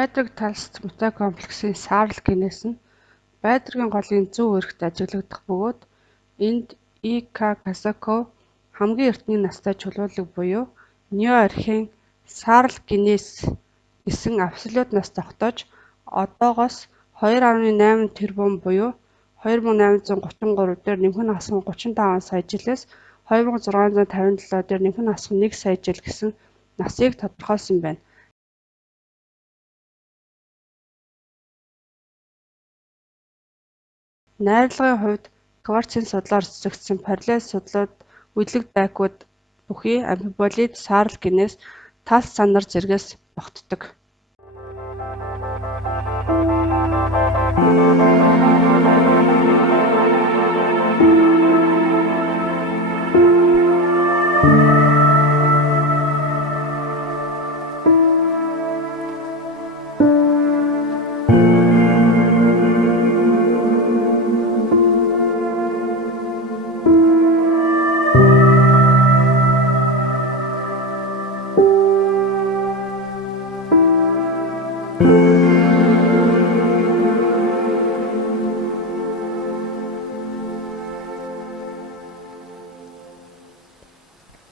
Байдраг талст Мутай комплексийн саарл гэнээс нь байдрагын голын зөв өргөт ажиглагдах бөгөөд энд И.К. Косаков хамгийн эртний настай чулуулаг буюу Нео-архейн саарл гинээс гэсэн абсолют нас тогтоож одоогоос 2,8 тэрбум буюу 2833 дээр нэмэх нь асах нь 35 сая жилээс 2657 дээр нэмэх нь асах нь 1 сая жил гэсэн насыг тодорхойлсон байна. Найрлагын хувьд кварцын судлаар цэцэгдсэн параллель судлууд үдлэг дайкууд бүхий амфиболийд саарл гэнээс тал санар зэргээс тогтдог.